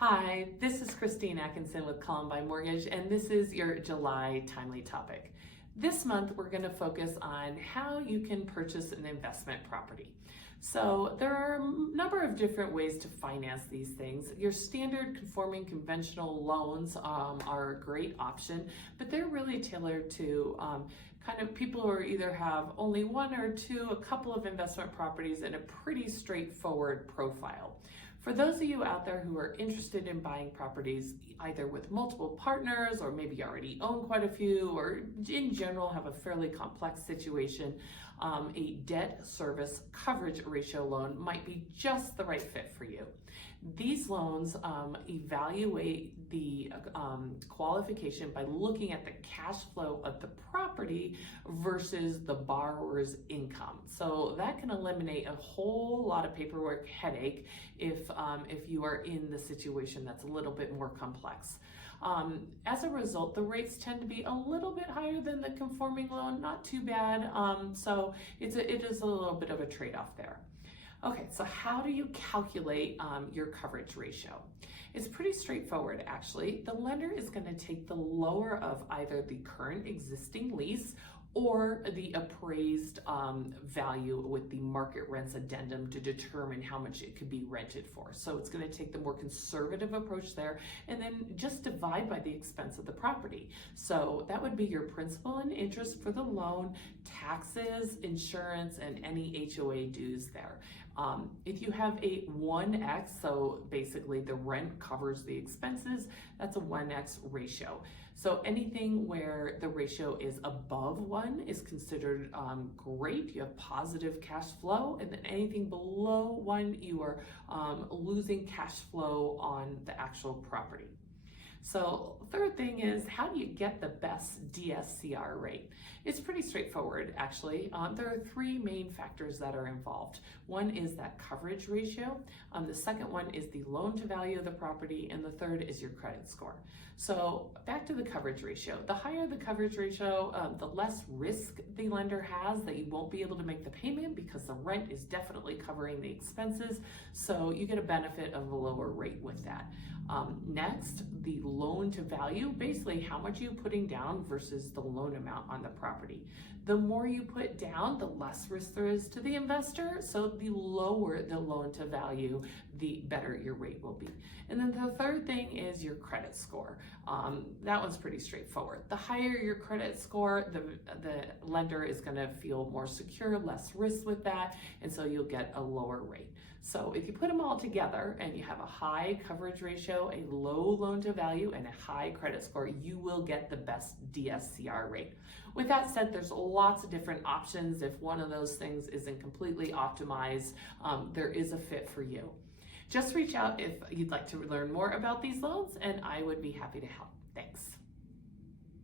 Hi, this is Christine Atkinson with Columbine Mortgage, and this is your July Timely Topic. This month, we're going to focus on how you can purchase an investment property. So there are a number of different ways to finance these things. Your standard conforming conventional loans are a great option, but they're really tailored to kind of people who either have only one or two, a couple of investment properties, and a pretty straightforward profile. For those of you out there who are interested in buying properties, either with multiple partners or maybe already own quite a few, or in general have a fairly complex situation, a debt service coverage ratio loan might be just the right fit for you. These loans evaluate the qualification by looking at the cash flow of the property versus the borrower's income. So that can eliminate a whole lot of paperwork headache if you are in the situation that's a little bit more complex. As a result, the rates tend to be a little bit higher than the conforming loan, not too bad. So it is a little bit of a trade-off there. Okay, so how do you calculate your coverage ratio? It's pretty straightforward, actually. The lender is going to take the lower of either the current existing lease or the appraised value with the market rents addendum to determine how much it could be rented for. So it's going to take the more conservative approach there and then just divide by the expense of the property. So that would be your principal and interest for the loan, taxes, insurance, and any HOA dues there. If you have a 1x, so basically the rent covers the expenses, that's a 1x ratio. So anything where the ratio is above 1 is considered great. You have positive cash flow, and then anything below 1, you are losing cash flow on the actual property. So third thing is, how do you get the best DSCR rate? It's pretty straightforward, actually. There are three main factors that are involved. One is that coverage ratio. The second one is the loan to value of the property, and the third is your credit score. So back to the coverage ratio. The higher the coverage ratio, the less risk the lender has that you won't be able to make the payment because the rent is definitely covering the expenses. So you get a benefit of a lower rate with that. Next, the loan to value, basically how much you're putting down versus the loan amount on the property. The more you put down, the less risk there is to the investor. So the lower the loan to value, the better your rate will be. And then the third thing is your credit score. That one's pretty straightforward. The higher your credit score, the lender is going to feel more secure, less risk with that, and so you'll get a lower rate. So if you put them all together and you have a high coverage ratio, a low loan to value, and a high credit score, you will get the best DSCR rate. With that said, there's lots of different options. If one of those things isn't completely optimized, there is a fit for you. Just reach out if you'd like to learn more about these loans, and I would be happy to help. Thanks.